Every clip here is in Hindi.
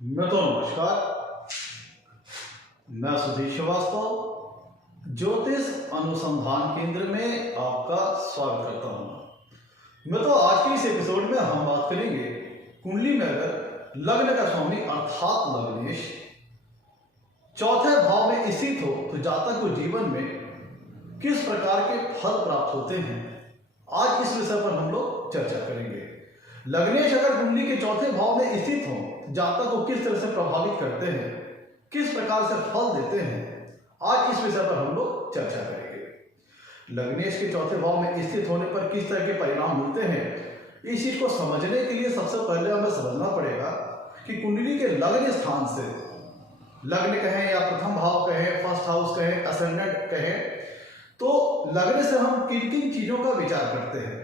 नमस्कार। मैं सुधीर श्रीवास्तव ज्योतिष अनुसंधान केंद्र में आपका स्वागत करता हूं। आज के इस एपिसोड में हम बात करेंगे कुंडली में अगर लग्न का स्वामी अर्थात लग्नेश चौथे भाव में स्थित हो तो जातक को जीवन में किस प्रकार के फल प्राप्त होते हैं, आज इस विषय पर हम लोग चर्चा करेंगे। लग्नेश अगर कुंडली के चौथे भाव में स्थित हो, जातक को किस तरह से प्रभावित करते हैं, किस प्रकार से फल देते हैं, आज इस विषय पर हम लोग चर्चा करेंगे। लग्नेश के चौथे भाव में स्थित होने पर किस तरह के परिणाम मिलते हैं, इस चीज को समझने के लिए सबसे पहले हमें समझना पड़ेगा कि कुंडली के लग्न स्थान से, लग्न कहें या प्रथम भाव कहें, फर्स्ट हाउस कहें, असेंडेंट कहें, तो लग्न से हम किन किन चीजों का विचार करते हैं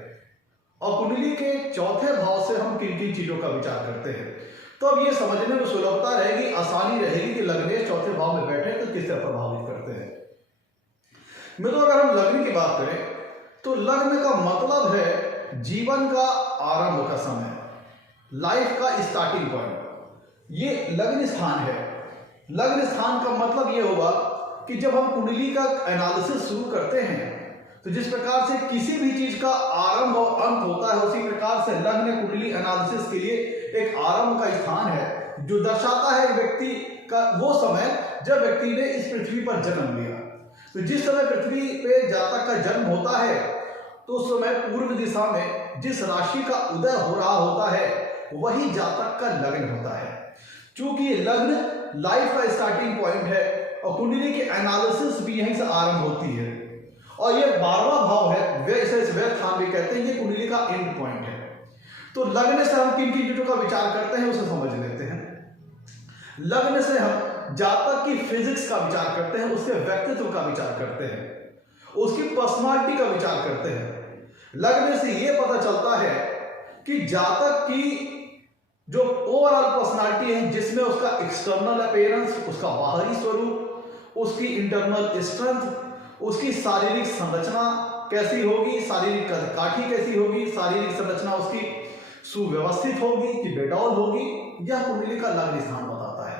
और कुंडली के चौथे भाव से हम किन किन चीजों का विचार करते हैं। तो अब ये समझने में सुलभता रहेगी, आसानी रहेगी कि लग्नेश चौथे भाव में बैठे तो किस तरह प्रभावित करते हैं। अगर हम लग्न की बात करें तो लग्न का मतलब है जीवन का आरंभ का समय, लाइफ का स्टार्टिंग पॉइंट। ये लग्न स्थान है। लग्न स्थान का मतलब ये होगा कि जब हम कुंडली का एनालिसिस शुरू करते हैं तो जिस प्रकार से किसी भी चीज का आरंभ और अंत होता है, उसी प्रकार से लग्न कुंडली एनालिसिस के लिए एक आरंभ का स्थान है जो दर्शाता है व्यक्ति का वो समय जब व्यक्ति ने इस पृथ्वी पर जन्म लिया। तो जिस समय पृथ्वी पे जातक का जन्म होता है तो उस समय पूर्व दिशा में जिस राशि का उदय हो रहा होता है वही जातक का लग्न होता है। चूंकि लग्न लाइफ का स्टार्टिंग पॉइंट है और कुंडली की एनालिसिस भी यहीं से आरंभ होती है और ये 12वां भाव है, व्यय स्थान भी कहते हैं, ये कुंडली का एंड पॉइंट है। तो लग्न से हम किन किन चीजों का विचार करते हैं उसे समझ लेते हैं। लग्न से हम जातक की फिजिक्स का विचार करते हैं, उसके व्यक्तित्व का विचार करते हैं, उसकी पर्सनालिटी का विचार करते हैं। लग्न से यह पता चलता है कि जातक की जो ओवरऑल पर्सनालिटी है, जिसमें उसका एक्सटर्नल अपीयरेंस, उसका बाहरी स्वरूप, उसकी इंटरनल स्ट्रेंथ, उसकी शारीरिक संरचना कैसी होगी, शारीरिक काठी कैसी होगी, शारीरिक संरचना उसकी सुव्यवस्थित होगी कि बेडौल होगी, यह कुंडली का लग्न स्थान बताता है।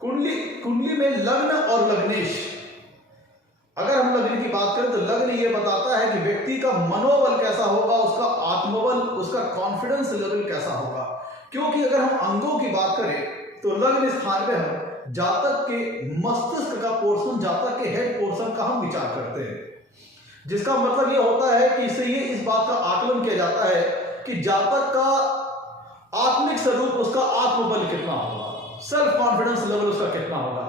कुंडली में लग्न और लग्नेश, अगर हम लग्न की बात करें तो लग्न यह बताता है कि व्यक्ति का मनोबल कैसा होगा, उसका आत्मबल, उसका कॉन्फिडेंस लेवल कैसा होगा। क्योंकि अगर हम अंगों की बात करें तो लग्न स्थान पे हम जातक के मस्तिष्क का पोर्शन, जातक के हेड पोर्शन का हम विचार करते हैं, जिसका मतलब यह होता है कि इससे ये इस बात का आकलन किया जाता है कि जातक का आत्मिक स्वरूप, उसका आत्मबल कितना होगा, सेल्फ कॉन्फिडेंस लेवल उसका कितना होगा,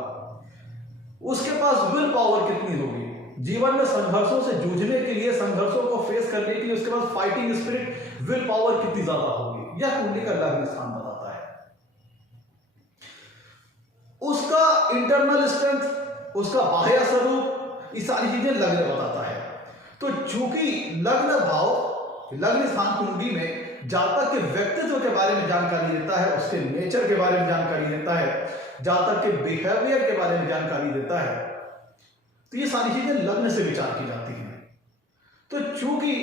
उसके पास विल पावर कितनी होगी, जीवन में संघर्षों से जूझने के लिए, संघर्षों को फेस करने के लिए उसके पास फाइटिंग स्पिरिट, विल पावर कितनी ज्यादा होगी, यह कुंडली का लग्न स्थान बताता है। उसका इंटरनल स्ट्रेंथ, उसका बाह्य स्वरूप, ये सारी चीजें लग्न बताता है। तो चूंकि लग्न भाव, लग्न स्थान कुंडली में जातक के व्यक्तित्व के बारे में जानकारी देता है, उसके नेचर के बारे में जानकारी देता है, जातक के बिहेवियर के बारे में जानकारी देता है, तो ये सारी चीजें लग्न से विचार की जाती हैं। तो चूंकि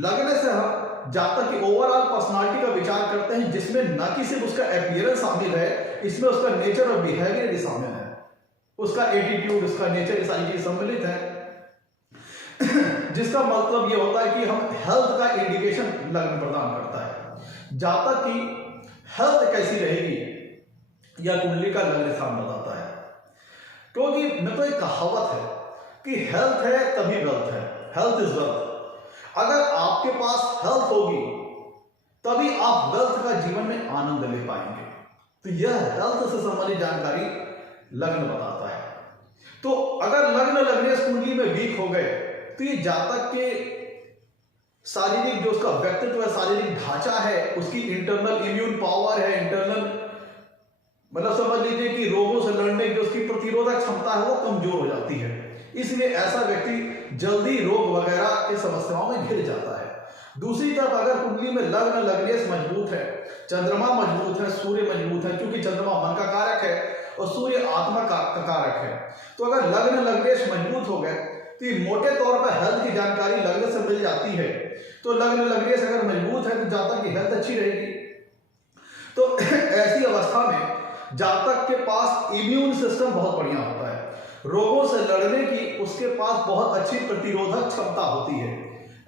लग्न से हम जातक की ओवरऑल पर्सनालिटी का विचार करते हैं, जिसमें न कि सिर्फ उसका अपीयरेंस शामिल है, इसमें उसका नेचर और बिहेवियर भी शामिल है, उसका एटीट्यूड, उसका नेचर, ये सारी चीजें सम्मिलित है। जिसका मतलब ये होता है कि हम हेल्थ का इंडिकेशन लग्न प्रदान करता है। जातक की हेल्थ कैसी रहेगी या कुंडली का लग्न स्थान बताता है। क्योंकि एक कहावत है कि हेल्थ है तभी वेल्थ है, हेल्थ इज वेल्थ। अगर आपके पास हेल्थ होगी तभी आप वेल्थ का जीवन में आनंद ले पाएंगे। तो यह हेल्थ से संबंधित जानकारी लग्न बताता है। तो अगर लग्न लग्नेश कुंडली में वीक हो गए तो ये जातक के शारीरिक, जो उसका व्यक्तित्व है, शारीरिक ढांचा है, उसकी इंटरनल इम्यून पावर है, इंटरनल मतलब समझ लीजिए कि रोगों से लड़ने की उसकी प्रतिरोधक क्षमता है वो कमजोर हो जाती है। इसलिए ऐसा व्यक्ति जल्दी रोग वगैरह की समस्याओं में घिर जाता है। दूसरी तरफ अगर कुंडली में लग्न लग्नेश मजबूत है, चंद्रमा मजबूत है, सूर्य मजबूत है, क्योंकि चंद्रमा मन का कारक है और सूर्य आत्मा का कारक है, तो अगर लग्न लग्नेश मजबूत हो गए तो ये मोटे तौर पर हेल्थ की जानकारी लग्न से मिल जाती है। तो लग्न लग्नेश अगर मजबूत है तो जातक की हेल्थ अच्छी रहेगी। तो जातक के पास इम्यून सिस्टम बहुत बढ़िया होता है, रोगों से लड़ने की उसके पास बहुत अच्छी प्रतिरोधक क्षमता होती है।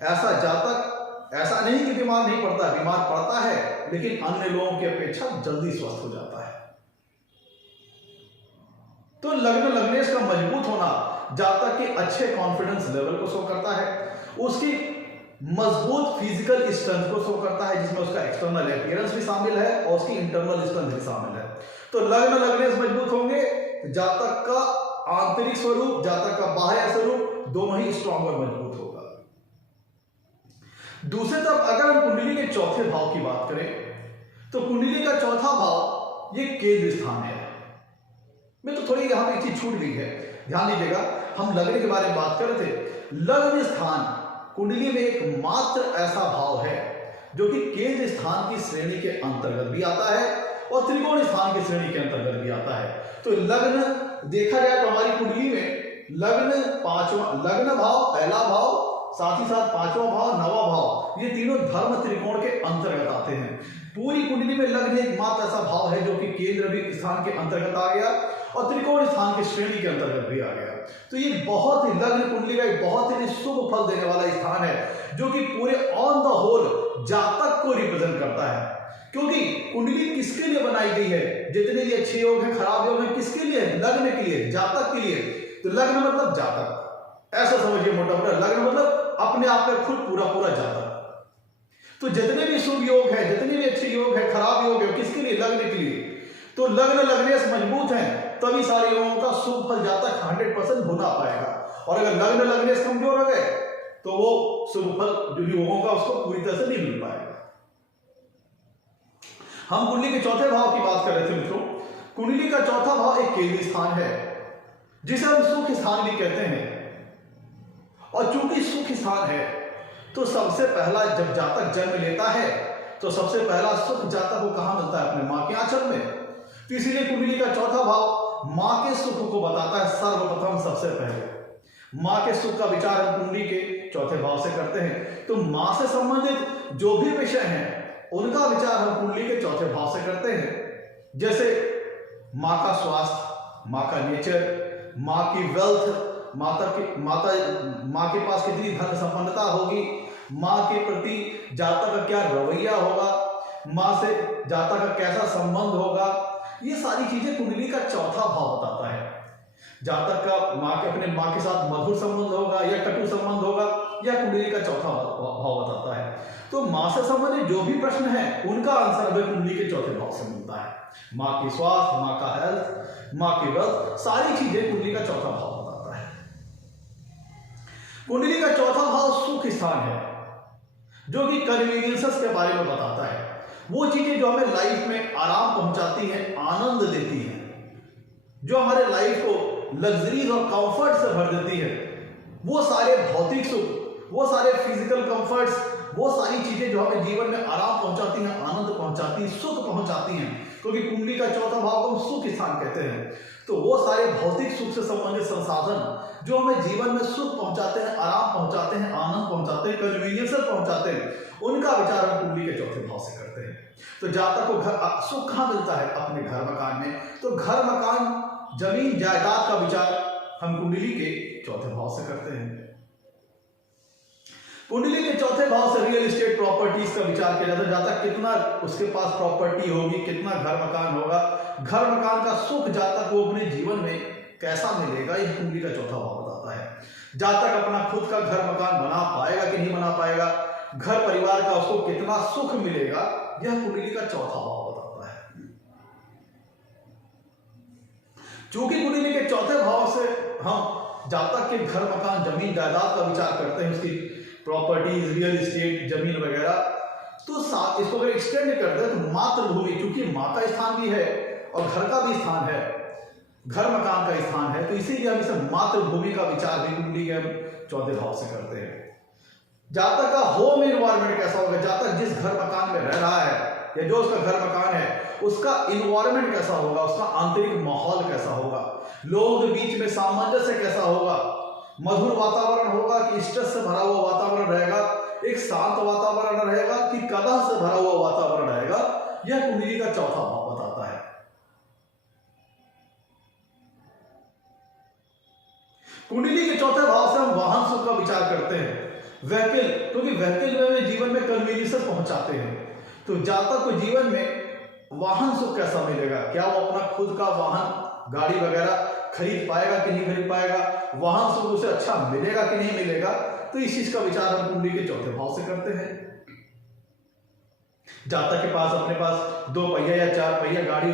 ऐसा जातक ऐसा नहीं कि बीमार नहीं पड़ता, बीमार पड़ता है लेकिन अन्य लोगों की अपेक्षा जल्दी स्वस्थ हो जाता है। तो लग्न लग्नेश का मजबूत होना जातक के अच्छे कॉन्फिडेंस लेवल को शो करता है, उसकी मजबूत फिजिकल स्ट्रेंथ को शो करता है, जिसमें उसका एक्सटर्नल अपीयरेंस भी शामिल है और उसकी इंटरनल स्ट्रेंथ भी शामिल है। तो लग्न लग्नेश मजबूत होंगे, जातक का आंतरिक स्वरूप, जातक का बाह्य स्वरूप दोनों ही स्ट्रांग और मजबूत होगा। दूसरी तरफ अगर हम कुंडली के चौथे भाव की बात करें तो कुंडली का चौथा भाव ये केंद्र स्थान है। मैं तो थोड़ी यहां पे एक चीज छूट गई है, ध्यान दीजिएगा। हम लग्न के बारे में बात कर रहे थे, लग्न स्थान कुंडली में एकमात्र ऐसा भाव है जो कि केंद्र स्थान की श्रेणी के अंतर्गत भी आता है और त्रिकोण स्थान की श्रेणी के अंतर्गत भी आता है। तो लग्न देखा जाए तो हमारी कुंडली में लग्न पांचवा, लग्न भाव पहला भाव, साथ ही साथ पांचवा भाव, नवा भाव, ये तीनों धर्म त्रिकोण के अंतर्गत आते हैं। पूरी कुंडली में लग्न एकमात्र ऐसा भाव है जो कि केंद्र भी स्थान के अंतर्गत आ गया और त्रिकोण स्थान की श्रेणी के अंतर्गत भी आ गया। तो ये बहुत ही लग्न कुंडली का एक बहुत ही शुभ फल देने वाला स्थान है जो कि पूरे ऑन द होल जातक को रिप्रेजेंट करता है। क्योंकि कुंडली किसके लिए बनाई गई है, जितने भी अच्छे योग हैं खराब योग हैं किसके लिए, लग्न के लिए, जातक के लिए। तो लग्न मतलब जातक, ऐसा समझिए मोटा मोटा। लग्न मतलब अपने आप में खुद पूरा पूरा जातक। तो जितने भी शुभ योग है, जितने भी अच्छे योग है, खराब योग है, किसके लिए, लग्न के लिए। तो लग्न लगनेश मजबूत है तभी सारे योगों का शुभ फल जातक 100% भुना पाएगा। और अगर लग्न लगनेश कमजोर हो गए तो वो शुभ फल जो योगों का उसको पूरी तरह से नहीं मिल पाएगा। हम कुंडली के चौथे भाव की बात कर रहे थे मित्रों। कुंडली का चौथा भाव एक केंद्रीय स्थान है जिसे हम सुख स्थान भी कहते हैं। और चूंकि सुख स्थान है तो सबसे पहला जब जातक जन्म लेता है तो सबसे पहला सुख जातक को कहां मिलता है, अपने मां के आंचल में। तो इसीलिए कुंडली का चौथा भाव मां के सुख को बताता है सर्वप्रथम, सबसे पहले मां के सुख का विचार हम कुंडली के चौथे भाव से करते हैं। तो मां से संबंधित जो भी विषय हैं उनका विचार हम कुंडली के चौथे भाव से करते हैं। जैसे मां का स्वास्थ्य, मां का नेचर, मां की वेल्थ, मां के पास कितनी धन संपन्नता होगी, मां के प्रति जातक का क्या रवैया होगा, मां से जातक का कैसा संबंध होगा, ये सारी चीजें कुंडली का चौथा भाव बताता है। जातक का अपने मां के साथ मधुर संबंध होगा या कटु संबंध होगा, यह कुंडली का चौथा भाव बताता है। तो मां से संबंधित जो भी प्रश्न है उनका आंसर हमें कुंडली के चौथे भाव से मिलता है। मां की स्वास्थ्य, मां का हेल्थ, मां की वेल्थ, सारी चीजें कुंडली का चौथा भाव बताता है। कुंडली का चौथा भाव सुख स्थान है जो कि कन्वीनियंसेस के बारे में बताता है। वो चीजें जो हमें लाइफ में आराम पहुंचाती हैं, आनंद देती हैं, जो हमारे लाइफ को लग्जरीज और कंफर्ट से भर देती है, वो सारे भौतिक सुख, वो सारे फिजिकल कंफर्ट्स, वो सारी चीजें जो हमें जीवन में आराम पहुंचाती हैं, आनंद पहुंचाती हैं, सुख पहुंचाती हैं, क्योंकि कुंडली का चौथा भाव को हम सुख स्थान कहते हैं। तो वो सारे भौतिक सुख से संबंधित संसाधन जो हमें जीवन में सुख पहुंचाते हैं, आराम पहुंचाते हैं, आनंद पहुंचाते हैं, कन्वीनियंस पहुंचाते हैं, उनका विचार हम कुंडली के चौथे भाव से करते हैं। तो जातक को घर सुख कहां मिलता है, अपने घर मकान में। तो घर मकान, जमीन जायदाद का विचार हम कुंडली के चौथे भाव से करते हैं। कुंडली के चौथे भाव से रियल एस्टेट प्रॉपर्टीज का विचार किया जाता है। जातक कितना उसके पास प्रॉपर्टी होगी, कितना घर मकान होगा, घर मकान का सुख जातक को अपने जीवन में कैसा मिलेगा, यह कुंडली का चौथा भाव बताता है। जातक अपना खुद का घर मकान बना पाएगा कि नहीं बना पाएगा, घर परिवार का उसको कितना सुख मिलेगा, यह कुंडली का चौथा भाव बताता है। चूंकि कुंडली के चौथे भाव से हम जातक के घर मकान, जमीन जायदाद का विचार करते हैं, उसकी प्रॉपर्टीज, रियल एस्टेट, जमीन वगैरह, तो साथ इसको अगर एक्सटेंड करते हैं तो मातृभूमि, क्योंकि मां का स्थान भी है और घर का भी स्थान है, घर मकान का स्थान है, तो इसीलिए हम इसे मातृभूमि का विचार भी कुंडली के चौथे भाव से करते हैं। जातक का होम एनवायरनमेंट कैसा होगा, जातक जिस घर मकान में रह रहा है या जो उसका घर मकान है उसका इन्वायरमेंट कैसा होगा, उसका आंतरिक माहौल कैसा होगा, लोगों के बीच में सामंजस्य कैसा होगा, मधुर वातावरण होगा कि स्ट्रेस से भरा हुआ वातावरण रहेगा, एक शांत वातावरण रहेगा कि कलह से भरा हुआ वातावरण रहेगा, यह कुंडली का चौथा भाव बताता है। कुंडली के चौथे भाव से हम वाहन सुख का विचार करते हैं, व्हीकल, क्योंकि व्हीकल में हमें जीवन में कन्वीनियंस पहुंचाते हैं। तो जातक को जीवन में वाहन सुख कैसा मिलेगा, क्या वो अपना खुद का वाहन गाड़ी वगैरह खरीद पाएगा कि नहीं खरीद पाएगा, वाहन सुख उसे अच्छा मिलेगा कि नहीं मिलेगा, तो इस चीज का विचार हम कुंडली के चौथे भाव से करते हैं। जातक के पास अपने पास 2 पहिया या 4 पहिया गाड़ी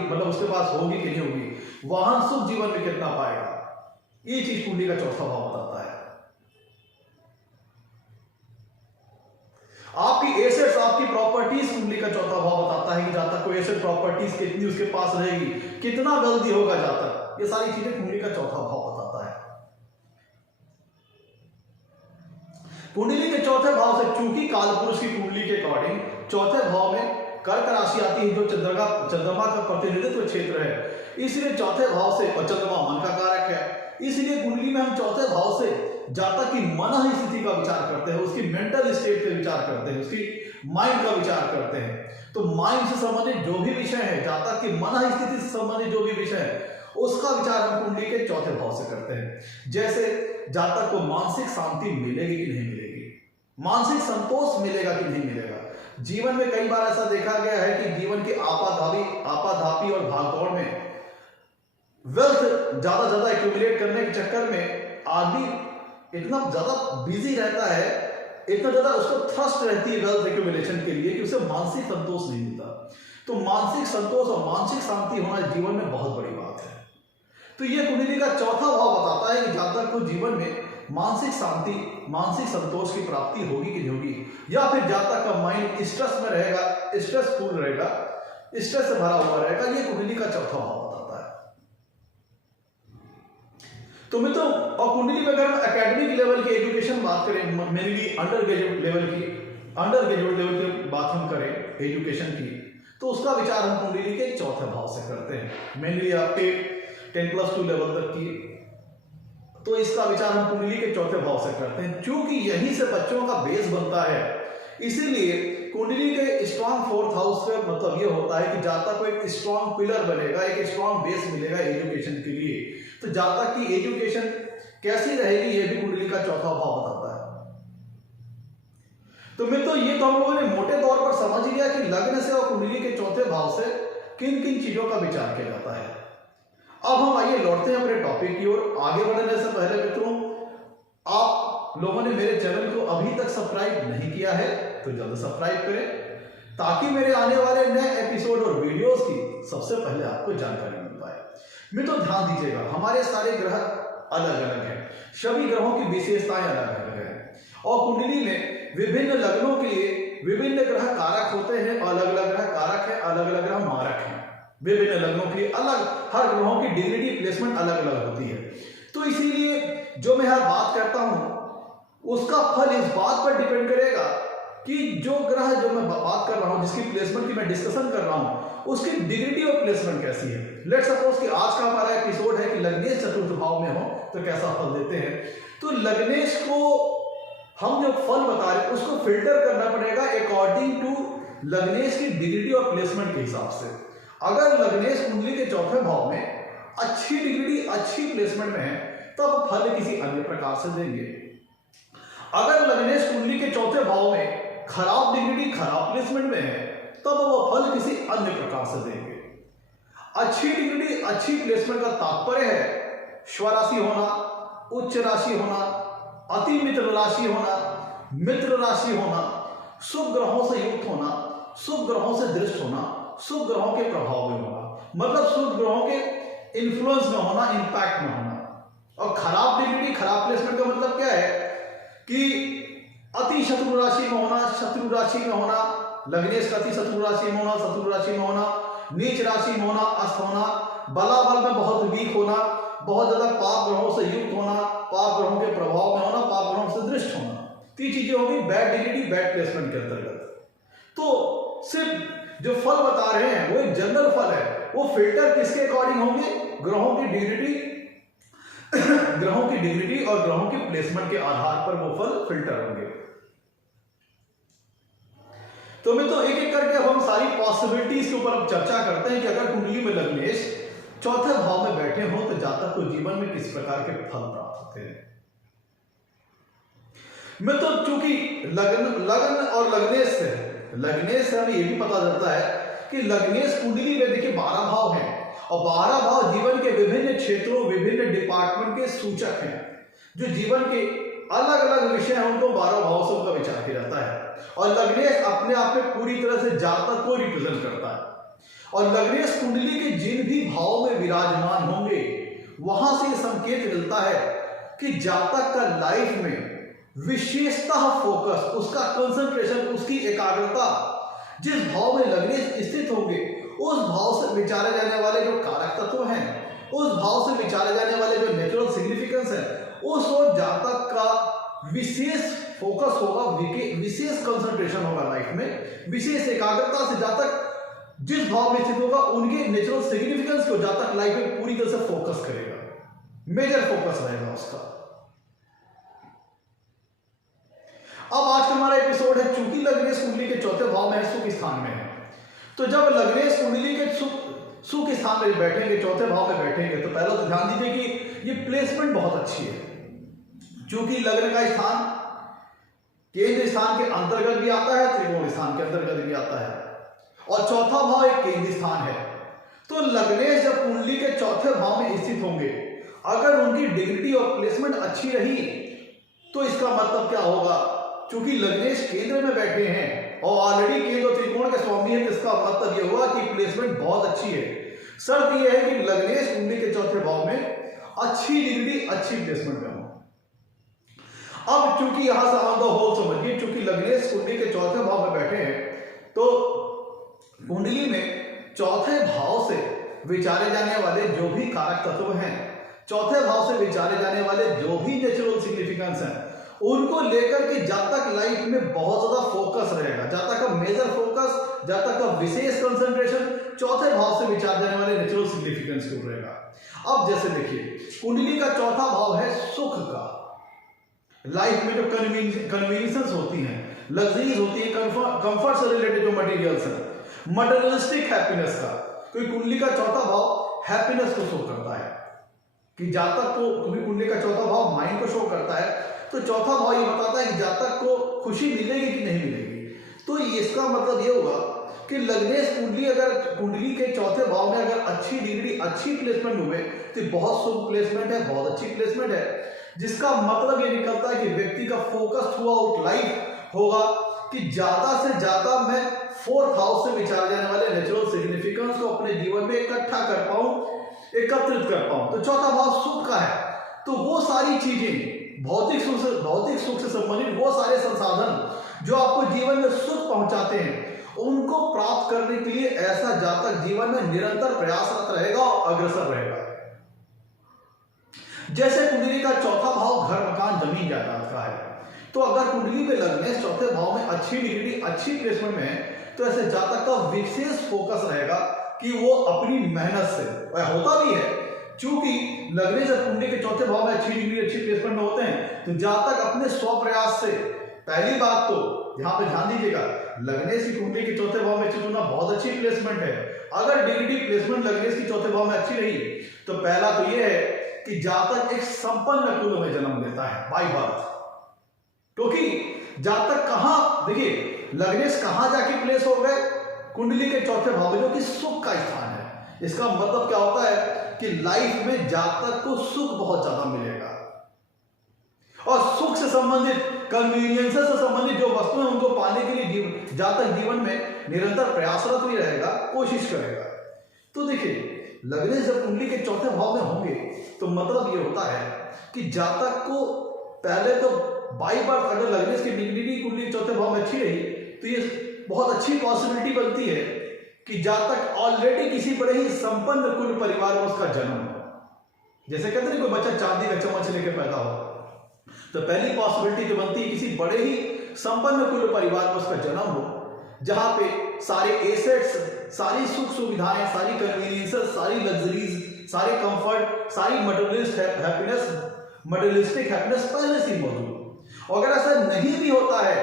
मतलब उसके पास होगी कि नहीं होगी, वाहन सुख जीवन में कितना पाएगा, ये चीज कुंडली का चौथा भाव बताता है। आपकी एसेट्स, आपकी प्रॉपर्टीज कुंडली का चौथा भाव बताता है कि जातक को एसेट प्रॉपर्टीज कितनी उसके पास रहेगी, कितना वेल्दी होगा जातक, ये सारी चीजें कुंडली का चौथा भाव बताता है। कुंडली के चौथे भाव से, चूंकि कालपुरुष की कुंडली के अकॉर्डिंग चौथे भाव में कर्क राशि आती है जो चंद्रमा का प्रतिनिधित्व क्षेत्र है, इसलिए चौथे भाव से, और चंद्रमा मन का कारक है, इसलिए कुंडली में हम चौथे भाव से जातक की मन स्थिति का विचार करते हैं, उसकी मेंटल स्टेट का विचार करते हैं, उसकी माइंड का विचार करते हैं। तो माइंड से संबंधित जो भी विषय है, जातक की मन स्थिति से संबंधित जो भी विषय है, उसका विचार हम कुंडली के चौथे भाव से करते हैं। जैसे जातक को मानसिक शांति मिलेगी कि नहीं मिलेगी, मानसिक संतोष मिलेगा कि नहीं मिलेगा। जीवन में कई बार ऐसा देखा गया है कि जीवन की आपाधापी और भागदौड़ में वेल्थ ज्यादा एक्यूमुलेट करने के चक्कर में आदमी इतना ज्यादा बिजी रहता है, इतना ज्यादा उसको थ्रस्ट रहती है वेल्थ एक्यूमुलेशन के लिए कि उसे मानसिक संतोष नहीं मिलता। तो मानसिक संतोष और मानसिक शांति होना जीवन में बहुत बड़ी बात है। तो यह कुंडली का चौथा भाव बताता है कि जातक को जीवन में मानसिक शांति, मानसिक संतोष की प्राप्ति होगी कि नहीं होगी, या फिर जातक का माइंड स्ट्रेस में रहेगा, स्ट्रेसफुल रहेगा, स्ट्रेस से भरा हुआ रहेगा, यह कुंडली का चौथा भाव बताता है। तो मित्रों, और कुंडली में अगर हम एकेडमिक लेवल की एजुकेशन बात करें, मेनली अंडर ग्रेजुएट लेवल की बात हम करें एजुकेशन की, तो उसका विचार हम कुंडली के चौथे भाव से करते हैं। मेनली आपके 10+2 लेवल तक की, तो इसका विचार हम कुंडली के चौथे भाव से करते हैं। क्योंकि यहीं से बच्चों का बेस बनता है, इसीलिए कुंडली के स्ट्रॉन्ग 4th हाउस का मतलब यह होता है कि जातक को एक स्ट्रॉन्ग पिलर बनेगा, एक स्ट्रॉन्ग बेस मिलेगा एजुकेशन के लिए। तो जातक की एजुकेशन कैसी रहेगी, यह भी कुंडली का चौथा भाव बताता है। तो मित्रों, ये तो हम लोगों ने मोटे तौर पर समझ लिया कि लग्न से और कुंडली के चौथे भाव से किन किन चीजों का विचार किया जाता है। अब हम आइए लौटते हैं अपने टॉपिक की ओर। आगे बढ़ने से पहले मित्रों, आप लोगों ने मेरे चैनल को अभी तक सब्सक्राइब नहीं किया है तो जल्द सब्सक्राइब करें, ताकि मेरे आने वाले नए एपिसोड और वीडियोस की सबसे पहले आपको जानकारी मिल पाए। मित्रों ध्यान दीजिएगा, हमारे सारे ग्रह अलग अलग हैं, सभी ग्रहों की विशेषताएं अलग अलग हैं, और कुंडली में विभिन्न लग्नों के लिए विभिन्न ग्रह कारक होते हैं, अलग अलग ग्रह कारक है, अलग अलग ग्रह मारक है। विभिन्न लग्नों के लिए अलग, हर ग्रहों की डिग्री प्लेसमेंट अलग अलग होती है। तो इसीलिए जो मैं हर बात करता हूं उसका फल इस बात पर डिपेंड करेगा कि जो ग्रह जो मैं बात कर रहा हूं, जिसकी प्लेसमेंट की मैं डिस्कशन कर रहा हूं, उसकी डिग्री ऑफ प्लेसमेंट कैसी है। लेट्स सपोज कि आज का हमारा एपिसोड है कि लग्नेश चतुर्थ भाव में हो तो कैसा फल देते हैं। तो लग्नेश को हम जो फल बता रहे हैं उसको फिल्टर करना पड़ेगा अकॉर्डिंग टू लग्नेश की डिग्री और प्लेसमेंट के हिसाब से। अगर लग्नेश कुंडली के चौथे भाव में अच्छी डिग्री, अच्छी प्लेसमेंट में है, तब फल किसी अन्य प्रकार से देंगे। अगर लग्नेश कुंडली के चौथे भाव में खराब डिग्री, खराब प्लेसमेंट में है, तब वो फल किसी अन्य प्रकार से देंगे। अच्छी डिग्री, अच्छी प्लेसमेंट का तात्पर्य है स्वराशि होना, उच्च राशि होना, अति मित्र राशि होना, मित्र राशि होना, शुभ ग्रहों से युक्त होना, शुभ ग्रहों से दृष्ट होना, शुभ ग्रहों के प्रभाव में होना, मतलब शुभ ग्रहों के इन्फ्लुएंस में होना, इंपैक्ट में होना। और खराब डिग्री, खराब प्लेसमेंट का मतलब क्या है कि अति शत्रु राशि में होना, शत्रु राशि में होना, लग्नेश का अति शत्रु राशि में होना, शत्रु राशि में होना, नीच राशि में होना, अस्त होना, बलाबल में बहुत वीक होना, बहुत ज्यादा पाप ग्रहों से युक्त होना, पाप ग्रहों के प्रभाव में होना, पाप ग्रहों से दृष्ट होना। तीन चीजें होगी बैड डिग्री, बैड प्लेसमेंट के अंतर्गत। तो सिर्फ जो फल बता रहे हैं वो एक जनरल फल है, वो फिल्टर किसके अकॉर्डिंग होंगे, ग्रहों की डिग्री ग्रहों की डिग्री और ग्रहों की प्लेसमेंट के आधार पर वो फल फिल्टर होंगे। तो मैं तो एक एक करके अब हम सारी पॉसिबिलिटीज के ऊपर अब चर्चा करते हैं कि अगर कुंडली में लग्नेश चौथे भाव में बैठे हो तो जातक को जीवन में किस प्रकार के फल प्राप्त होते हैं। मैं तो चूंकि लग्न और लग्नेश से हमें यह भी पता चलता है कि लग्नेश कुंडली में देखिए 12 भाव हैं और 12 भाव जीवन के विभिन्न क्षेत्रों, विभिन्न डिपार्टमेंट के सूचक हैं। जो जीवन के अलग अलग विषय हैं उनको 12 भाव से उनका विचार किया जाता है और लग्नेश अपने आप में पूरी तरह से जातक को रिप्रेजेंट करता है। और लग्नेश कुंडली के जिन भी भाव में विराजमान होंगे वहां से संकेत मिलता है कि जातक का लाइफ में विशेषतः फोकस, उसका कंसंट्रेशन, उसकी एकाग्रता जिस भाव में लग्नेश स्थित होंगे उस भाव से विचारे जाने वाले जो कारक तत्व हैं, उस भाव से विचारे जाने वाले जो नेचुरल सिग्निफिकेंस है, उस और जातक का विशेष फोकस होगा, विशेष कंसंट्रेशन होगा लाइफ में, विशेष एकाग्रता से जातक जिस भाव में स्थित होगा उनके नेचुरल सिग्निफिकेंस को जातक लाइफ में पूरी तरह से फोकस करेगा, मेजर फोकस रहेगा उसका। अब आज का हमारा एपिसोड है, चूंकि लग्नेश कुंडली के चौथे भाव में है, सुख स्थान में है, तो जब लग्नेश कुंडली के सुख स्थान में बैठेंगे, चौथे भाव में बैठेंगे, तो पहले तो ध्यान दीजिए कि ये प्लेसमेंट बहुत अच्छी है। चूंकि लग्न का स्थान केंद्र स्थान के अंतर्गत भी आता है, त्रिकोण स्थान के अंतर्गत भी आता है और चौथा भाव एक केंद्र स्थान है। तो लग्नेश जब कुंडली के चौथे भाव में स्थित होंगे, अगर उनकी डिग्निटी और प्लेसमेंट अच्छी रही तो इसका मतलब क्या होगा, चूंकि लग्नेश केंद्र में बैठे हैं और ऑलरेडी केंद्र और त्रिकोण के स्वामी है, तो इसका मतलब यह हुआ कि प्लेसमेंट बहुत अच्छी है। शर्त यह है कि लग्नेश कुंडली के चौथे भाव में अच्छी डिग्री, अच्छी प्लेसमेंट में हो। अब चूंकि यहां से हम होल समझिए, चूंकि लग्नेश कुंडली के चौथे भाव में बैठे हैं तो कुंडली में चौथे भाव से विचारे जाने वाले जो भी कारक तत्व हैं, चौथे भाव से विचारे जाने वाले जो भी नेचुरल सिग्निफिकेंस हैं, उनको लेकर के जातक लाइफ में बहुत ज्यादा फोकस रहेगा, जातक का मेजर फोकस, जातक का विशेष कंसंट्रेशन चौथे भाव से विचार जाने वाले नेचुरल सिग्निफिकेंस के ऊपर रहेगा। अब जैसे देखिए, कुंडली का चौथा भाव है सुख का, लाइफ में जो कन्वीनियंस होती हैं, लग्जरीज होती है, कंफर्ट से रिलेटेड जो मटेरियल्स हैं, मटेरियलिस्टिक हैप्पीनेस का, क्योंकि कुंडली का चौथा भाव हैप्पीनेस को शो करता है कि जातक को, क्योंकि कुंडली का चौथा भाव माइंड को शो करता है, तो चौथा भाव ये बताता है कि जातक को खुशी मिलेगी कि नहीं मिलेगी। तो इसका मतलब ये होगा कि लग्नेश कुंडली, अगर कुंडली के चौथे भाव में अगर अच्छी डिग्री, अच्छी प्लेसमेंट हुए तो बहुत शुभ प्लेसमेंट है, बहुत अच्छी प्लेसमेंट है, जिसका मतलब ये निकलता है कि व्यक्ति का फोकस थ्रू आउट लाइफ होगा कि ज्यादा से ज्यादा मैं फोर्थ हाउस से विचारे जाने वाले नेचुरल सिग्निफिकेंस को अपने जीवन में इकट्ठा कर पाऊं, एकत्रित कर पाऊं। तो चौथा भाव सुख का है, तो वो सारी चीजें, भौतिक सुख से संबंधित वो सारे संसाधन जो आपको जीवन में सुख पहुंचाते हैं, उनको प्राप्त करने के लिए ऐसा जातक जीवन में निरंतर प्रयासरत रहेगा और अग्रसर रहेगा। जैसे कुंडली का चौथा भाव घर, मकान, जमीन, जायदाद का है, तो अगर कुंडली में लग्नेश चौथे भाव में अच्छी डिग्री, अच्छी प्लेसमेंट में है, तो ऐसे जातक का विशेष फोकस रहेगा कि वो अपनी मेहनत से, और होता भी है, चूंकि लग्नेश और कुंडली के चौथे भाव में अच्छी डिग्री, अच्छी प्लेसमेंट में होते हैं, तो जातक अपने स्वप्रयास से, पहली बात तो यहां पे ध्यान दीजिएगा, लग्नेश की कुंडली के चौथे भाव में स्थित होना बहुत अच्छी प्लेसमेंट है। अगर डिग्री प्लेसमेंट लग्नेश की चौथे भाव में अच्छी रही तो पहला तो यह है कि जातक एक संपन्न कुल में जन्म लेता है बाय बर्थ, क्योंकि जातक कहां, देखिए लग्नेश कहां जाके प्लेस हो गए, कुंडली के चौथे भाव में, जो कि सुख का स्थान है। इसका मतलब क्या होता है कि लाइफ में जातक को सुख बहुत ज्यादा मिलेगा और सुख से संबंधित, कन्वीनियंस से संबंधित जो वस्तुएं उनको पाने के लिए जातक जीवन में निरंतर प्रयासरत भी रहेगा, कोशिश करेगा। तो देखिए लग्नेश जब कुंडली के चौथे भाव में होंगे तो मतलब ये होता है कि जातक को पहले तो बाई बर्थ, अगर लग्नेश की डिग्री कुंडली के चौथे भाव में अच्छी रही तो ये बहुत अच्छी पॉसिबिलिटी बनती है कि जातक ऑलरेडी किसी बड़े ही संपन्न कुल परिवार में उसका जन्म हो। जैसे कहते हैं कोई बच्चा चांदी का चम्मच लेकर पैदा हो, तो पहली पॉसिबिलिटी जो बनती है किसी बड़े ही संपन्न कुल परिवार में उसका जन्म हो, जहां पे सारे एसेट्स, सारी सुख सुविधाएं, सारी कन्वीनियंसेस, सारी लग्जरीज, सारे कंफर्ट, सारी मटेरियलिस्टिक हैप्पीनेस पहले से मौजूद। और अगर ऐसा नहीं भी होता है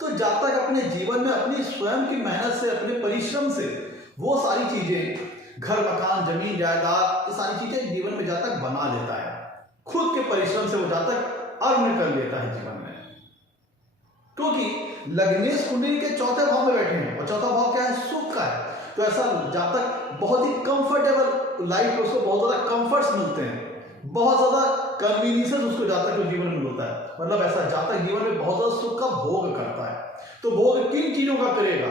तो जातक अपने जीवन में अपनी स्वयं की मेहनत से, अपने परिश्रम से वो सारी चीजें घर मकान जमीन जायदाद ये सारी चीजें जीवन में जातक बना लेता है, खुद के परिश्रम से वो जातक अर्न कर लेता है जीवन में, क्योंकि लग्नेश कुंडली के चौथे भाव में बैठे हैं और चौथा भाव क्या है, सुख का है। तो ऐसा जातक बहुत ही कंफर्टेबल लाइफ में उसको बहुत ज्यादा कंफर्ट्स मिलते हैं, बहुत ज्यादा कन्वीनियंस उसको जातक को जीवन में मिलता है, मतलब ऐसा जातक जीवन में बहुत ज्यादा सुख का भोग करता है। तो भोग किन चीजों का करेगा,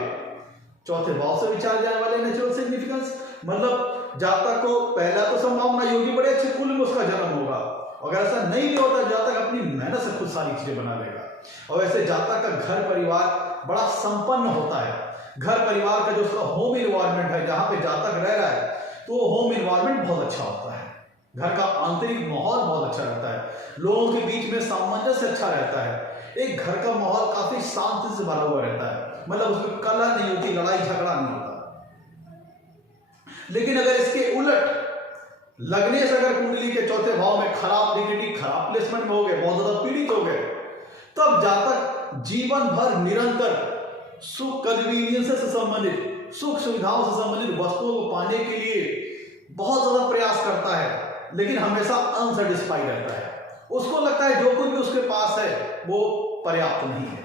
चौथे भाव से विचार जाने वाले नेचुरल सिग्निफिकेंस, मतलब जातक को पहला तो संभावना योगी बड़े अच्छे कुल में उसका जन्म होगा, अगर ऐसा नहीं भी होता जातक अपनी मेहनत से खुद सारी चीजें बना लेगा। और वैसे जातक का घर परिवार बड़ा संपन्न होता है, घर परिवार का जो उसका होम इन्वायरमेंट है जहां पे जातक रह रहा है तो होम इन्वायरमेंट बहुत अच्छा होता है, घर का आंतरिक माहौल बहुत अच्छा रहता है, लोगों के बीच में सामंजस्य अच्छा रहता है, एक घर का माहौल काफी शांति से भरा हुआ रहता है, मतलब उसमें कलह नहीं होती, लड़ाई झगड़ा नहीं होता। लेकिन अगर इसके उलट लग्नेश अगर कुंडली के चौथे भाव में खराब डिग्री खराब प्लेसमेंट में हो गए, बहुत ज्यादा पीड़ित हो गए, तब जातक जीवन भर निरंतर सुख कन्वीनियंस से संबंधित सुख सुविधाओं से संबंधित वस्तुओं को पाने के लिए बहुत ज्यादा प्रयास करता है, लेकिन हमेशा अनसेटिस्फाइड रहता है, उसको लगता है जो कुछ भी उसके पास है वो पर्याप्त नहीं है।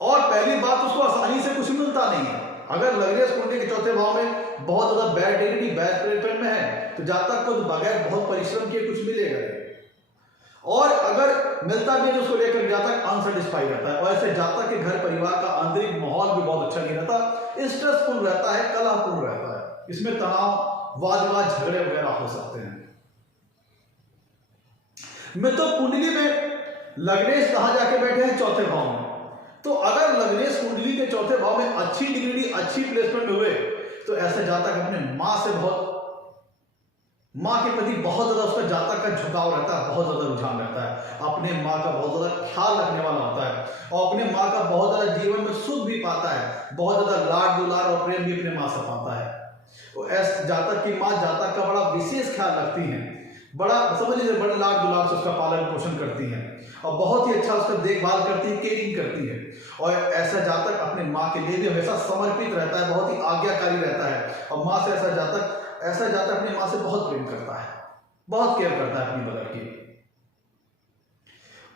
और पहली बात, उसको आसानी से कुछ मिलता नहीं है। अगर लग्नेश कुंडली के चौथे भाव में बहुत ज्यादा बैड डिग्री बैड प्लेसमेंट में है तो जातक को बगैर बहुत परिश्रम किए कुछ मिलेगा, और अगर मिलता भी है तो उसको लेकर जातक अनसेटिस्फाइड रहता है। और ऐसे जातक के घर परिवार का आंतरिक माहौल भी बहुत अच्छा नहीं रहता, स्ट्रेसफुल रहता है, कलहपूर्ण रहता है, इसमें तनाव वाद विवाद झगड़े वगैरह हो सकते हैं। मित्र कुंडली में लग्नेश कहां जाके बैठे हैं, चौथे भाव में। तो अगर लग्नेश कुंडली के चौथे भाव में अच्छी डिग्री अच्छी प्लेसमेंट हुए तो ऐसे जातक अपने माँ के प्रति बहुत ज्यादा उसका जातक का झुकाव रहता है, बहुत ज्यादा रुझान रहता है, अपने माँ का बहुत ज्यादा ख्याल रखने वाला होता है और अपने माँ का बहुत ज्यादा जीवन में सुख भी पाता है, बहुत ज्यादा लाड दुलार और प्रेम भी अपने माँ से पाता है। तो ऐसे जातक की माँ जातक का बड़ा विशेष ख्याल रखती हैं, बड़ा समझ लीजिए बड़े लाड दुलार से उसका पालन पोषण करती हैं और बहुत ही अच्छा उसका देखभाल करती है, केयरिंग करती है। और ऐसा जातक अपने माँ के लिए भी हमेशा समर्पित रहता है, बहुत ही आज्ञाकारी रहता है और माँ से ऐसा जातक अपनी माँ से बहुत प्रेम करता है, बहुत केयर करता है अपनी मदर की।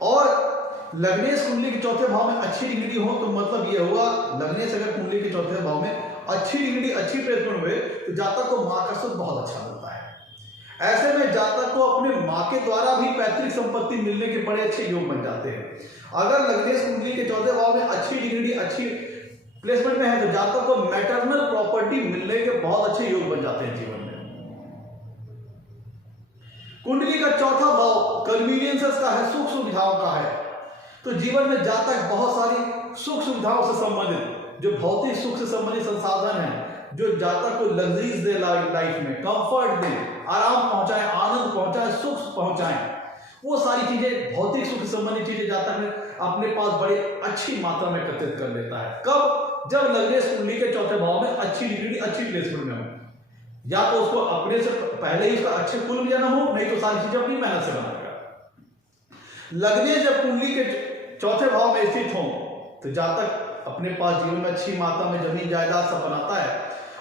और लग्नेश कुंडली के चौथे भाव में अच्छी डिग्री हो तो मतलब यह हुआ, लग्नेश अगर कुंडली के चौथे भाव में अच्छी डिग्री अच्छी प्लेसमेंट हुए तो जातक को माँ का सुख बहुत अच्छा मिलता है। ऐसे में जातक को अपने माँ के द्वारा भी पैतृक संपत्ति मिलने के बड़े अच्छे योग बन जाते हैं। अगर लग्नेश कुंडली के चौथे भाव में अच्छी डिग्री अच्छी प्लेसमेंट में है तो जातक को मैटरनल प्रॉपर्टी मिलने के बहुत अच्छे योग बन जाते हैं जीवन में। कुंडली का चौथा भाव कन्वीनियंसेस का है, सुख सुविधाओं का है, तो जीवन में जातक बहुत सारी सुख सुविधाओं से संबंधित जो भौतिक सुख से संबंधित संसाधन है, जो जातक को लग्जरीज दे लाइफ में, कंफर्ट दे, आराम पहुंचाए, आनंद पहुंचाए, सुख पहुंचाए, वो सारी चीजें भौतिक सुख से संबंधित चीजें जातक में अपने पास बड़ी अच्छी मात्रा में एकत्रित कर लेता है। कब? जब लग्नेश कुंडली के चौथे भाव में अच्छी डिग्री अच्छी प्लेसमेंट में हो, या तो उसको अपने से पहले ही उसका अच्छे कुल में जन्म हो, नहीं तो सारी चीजें अपनी मेहनत से बनाएगा। लग्नेश जब कुंडली के चौथे भाव में स्थित हो तो जातक अपने पास जीवन में अच्छी मात्रा में जमीन जायदाद सब बनाता है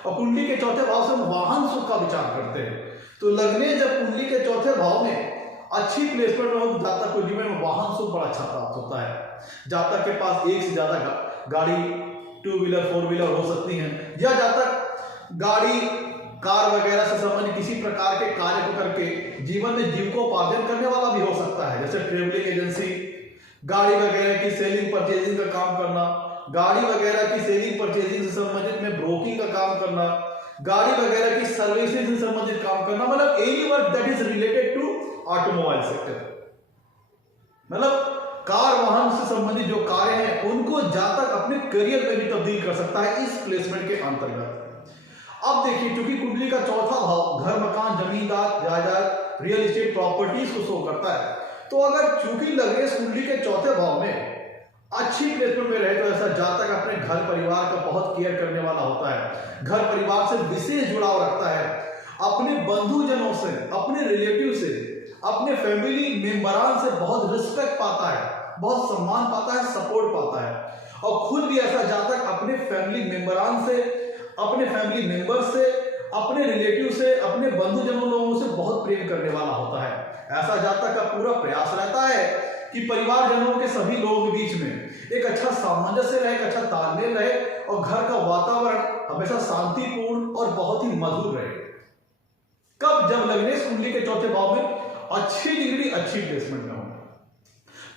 और कुंडली के चौथे भाव से वाहन सुख का विचार करते हैं। तो लगने जब कुंडली के चौथे भाव में अच्छी प्लेसमेंट में हो तो जातक को जीवन में वाहन सुख बड़ा अच्छा प्राप्त होता है। जातक के पास एक से ज्यादा गाड़ी, टू व्हीलर फोर व्हीलर हो सकती हैं, या जातक गाड़ी कार वगैरह से संबंधित किसी प्रकार के कार्य को करके जीवन में जीविकोपार्जन करने वाला भी हो सकता है, जैसे ट्रेवलिंग एजेंसी, गाड़ी वगैरह की सेलिंग परचेजिंग का काम करना, गाड़ी वगैरह की सेलिंग परचेजिंग से संबंधित में ब्रोकिंग का काम करना, गाड़ी वगैरह की सर्विसेज से संबंधित काम करना, मतलब any work that is related to automobile sector, मतलब कार वाहन से संबंधित जो कार्य हैं उनको जातक अपने करियर में भी तब्दील कर सकता है इस प्लेसमेंट के अंतर्गत। अब देखिए, क्योंकि कुंडली का चौथा भाव घर मकान जमींदार जायदाद रियल एस्टेट प्रॉपर्टीज को शो करता है, तो अगर चूंकि लग्नेश कुंडली के चौथे भाव में अच्छी प्लेसमेंट में रहे तो ऐसा जातक अपने घर परिवार का बहुत केयर करने वाला होता है, घर परिवार से विशेष जुड़ाव रखता है, अपने बंधुजनों से, अपने रिलेटिव से, अपने फैमिली मेंबरान से बहुत रिस्पेक्ट पाता है, बहुत सम्मान पाता है, सपोर्ट पाता है, और खुद भी ऐसा जातक अपने फैमिली मेंबरान से, अपने फैमिली मेंबर से, अपने रिलेटिव से, अपने बंधुजनों लोगों से बहुत प्रेम करने वाला होता है। ऐसा जातक का पूरा प्रयास रहता है कि परिवारजनों के सभी लोगों के बीच में एक अच्छा सामंजस्य रहे, एक अच्छा तालमेल रहे और घर का वातावरण हमेशा शांतिपूर्ण और बहुत ही मधुर रहे। कब? जब लग्नेश कुंडली के चौथे भाव में अच्छी डिग्री, अच्छी प्लेसमेंट में हो।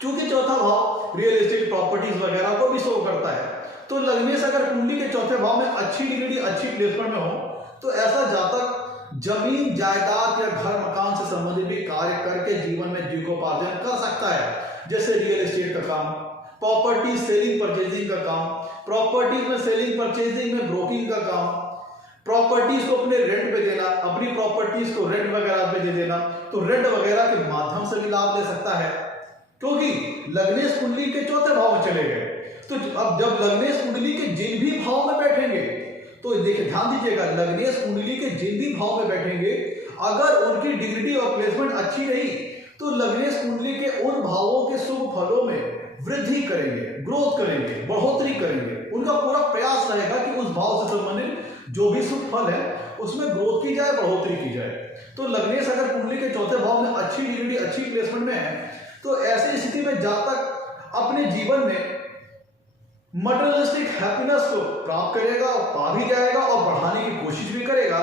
क्योंकि चौथा भाव रियल एस्टेट, प्रॉपर्टीज वगैरह को भी शो करता है, तो लग्नेश अगर कुंडली के चौथे भाव में अच्छी डिग्री, अच्छी प्लेसमेंट में हो तो ऐसा जातक जमीन, जायदाद या घर मकान से संबंधित भी कार्य करके जीवन में जीविकोपार्जन कर सकता है। जैसे रियल एस्टेट का काम, प्रॉपर्टी सेलिंग परचेजिंग का काम, प्रॉपर्टीज में सेलिंग परचेजिंग में ब्रोकिंग का काम, प्रॉपर्टीज को अपने रेंट पे देना, अपनी प्रॉपर्टीज को रेंट वगैरह पे दे देना, तो रेंट वगैरह के माध्यम से भी लाभ ले सकता है। क्योंकि लग्नेश कुंडली के चौथे भाव में चले गए, तो अब जब लग्नेश कुंडली के जिन भी भाव में बैठेंगे, तो देखिए ध्यान दीजिएगा, लग्नेश कुंडली के जिन भी भाव में बैठेंगे अगर उनकी डिग्री और प्लेसमेंट अच्छी रही तो लग्नेश कुंडली के उन भावों के शुभ फलों में वृद्धि करेंगे, ग्रोथ करेंगे, बढ़ोतरी करेंगे। उनका पूरा प्रयास रहेगा कि उस भाव से संबंधित जो भी शुभ फल है उसमें ग्रोथ की जाए, बढ़ोतरी की जाए। तो लग्नेश अगर कुंडली के चौथे भाव में अच्छी डिग्री, अच्छी प्लेसमेंट में है तो ऐसी स्थिति में जातक अपने जीवन में मटेरियलिस्टिक हैप्पीनेस को प्राप्त करेगा और पा भी जाएगा और बढ़ाने की कोशिश भी करेगा।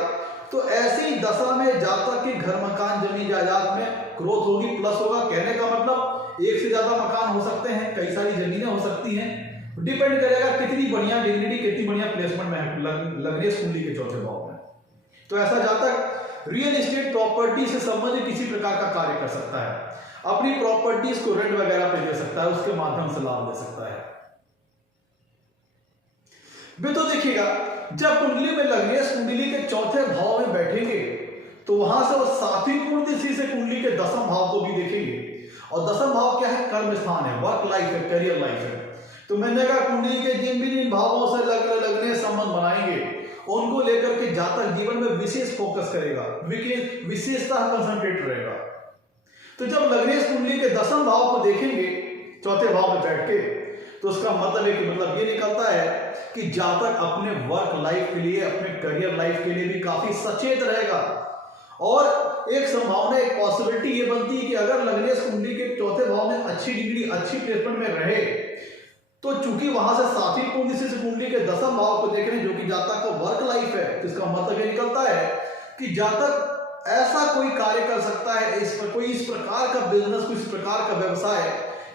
तो ऐसी दशा में जातक के घर, मकान, जमीन, जायदाद में ग्रोथ होगी, प्लस होगा। कहने का मतलब एक से ज्यादा मकान हो सकते हैं, कई सारी जमीनें हो सकती हैं, डिपेंड करेगा कितनी बढ़िया डिग्री, कितनी बढ़िया प्लेसमेंट में है लग्नेश कुंडली के चौथे भाव में। तो ऐसा जातक रियल एस्टेट, प्रॉपर्टी से संबंधित किसी प्रकार का कार्य कर सकता है, अपनी प्रॉपर्टीज को रेंट वगैरह पे दे सकता है, उसके माध्यम से लाभ ले सकता है। वे तो देखिएगा, जब कुंडली में लग्नेश कुंडली के चौथे भाव में बैठेंगे तो वहां से वो सातवीं पूर्ण तिथि से कुंडली के दसम भाव को भी देखेंगे। और दसम भाव क्या है? कर्म स्थान है, वर्क लाइफ है, करियर लाइफ है। तो मैंने कहा कुंडली के जिन भावों से लग्नेश संबंध बनाएंगे उनको लेकर के जातक जीवन में विशेष फोकस करेगा, विशेषता कंसंट्रेट रहेगा। तो जब लग्नेश कुंडली के दसम भाव को देखेंगे चौथे भाव में बैठ के, तो उसका मतलब है कि मतलब ये निकलता है कि जातक अपने वर्क लाइफ के लिए, अपने करियर लाइफ के लिए भी काफी सचेत रहेगा। और एक संभावना, एक पॉसिबिलिटी ये बनती है कि अगर लग्नेश कुंडली के चौथे भाव में अच्छी डिग्री, अच्छी प्लेसमेंट में रहे तो चूंकि वहां से सातवीं पूर्ण से कुंडली के दसम भाव को देख रहे हैं जो कि जातक का वर्क लाइफ है, तो इसका मतलब ये निकलता है कि जातक ऐसा कोई कार्य कर सकता है, कोई इस प्रकार का बिजनेस, कोई इस प्रकार का व्यवसाय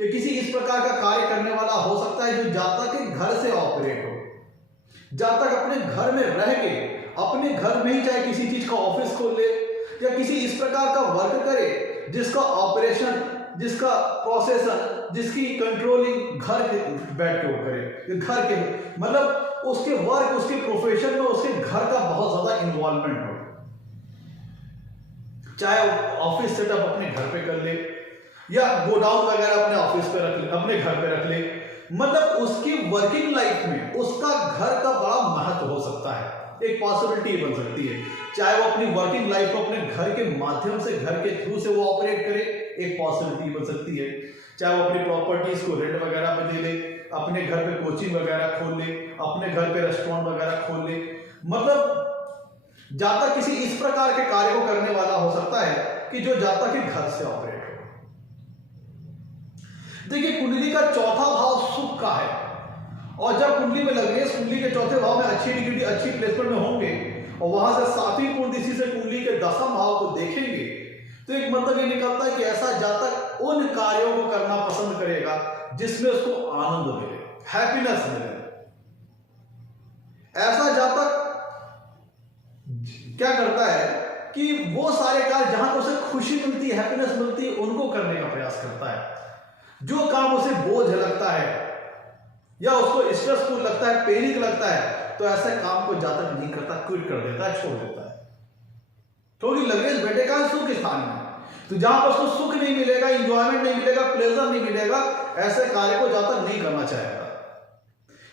या किसी इस प्रकार का कार्य करने वाला हो सकता है जो जातक के घर से ऑपरेट हो। जातक अपने घर में रह के, अपने घर में ही चाहे किसी चीज का ऑफिस खोल ले या किसी इस प्रकार का वर्क करे जिसका ऑपरेशन, जिसका प्रोसेसन, जिसकी कंट्रोलिंग घर के बैठ के वो करे। घर के मतलब उसके वर्क, उसके प्रोफेशन में उसके घर का बहुत ज्यादा इन्वॉल्वमेंट हो। चाहे ऑफिस सेटअप अपने घर पे कर ले या गोडाउन वगैरह अपने ऑफिस पे रख ले, अपने घर पे रख ले, मतलब उसकी वर्किंग लाइफ में उसका घर का बड़ा महत्व हो सकता है। एक पॉसिबिलिटी बन सकती है, चाहे वो अपनी वर्किंग लाइफ को अपने घर के माध्यम से, घर के थ्रू से वो ऑपरेट करे, एक पॉसिबिलिटी बन सकती है। चाहे वो अपनी प्रॉपर्टीज को रेंट वगैरह पे दे ले, अपने घर पे कोचिंग वगैरह खोल ले, अपने घर पे रेस्टोरेंट वगैरह खोल ले, मतलब जातक किसी इस प्रकार के कार्य को करने वाला हो सकता है कि जो जातक के घर से ऑपरेट हो। देखिए कुंडली का चौथा भाव सुख का है, और जब कुंडली में लग्नेश कुंडली के चौथे भाव में अच्छी डिग्री, अच्छी प्लेसमेंट में होंगे और वहां से सातवीं पूर्ण तिथि से कुंडली के दसम भाव को देखेंगे, तो एक मतलब ये निकलता है कि ऐसा जातक उन कार्यों को करना पसंद करेगा जिसमें उसको आनंद मिले, हैप्पीनेस मिले। ऐसा जातक क्या करता है कि वो सारे कार्य जहां पर उसे खुशी मिलती है, हैप्पीनेस मिलती है, उनको करने का प्रयास करता है। जो काम उसे बोझ लगता है या उसको स्ट्रेसफुल लगता है, पेनिक लगता है, तो ऐसे काम को जातक नहीं करता, क्विट कर देता है, छोड़ देता है। क्योंकि लग्नेश बैठे का सुख स्थान में, तो जहां पर उसको सुख नहीं मिलेगा, इंजॉयमेंट नहीं मिलेगा, प्लेजर नहीं मिलेगा, ऐसे कार्य को जातक नहीं करना चाहेगा।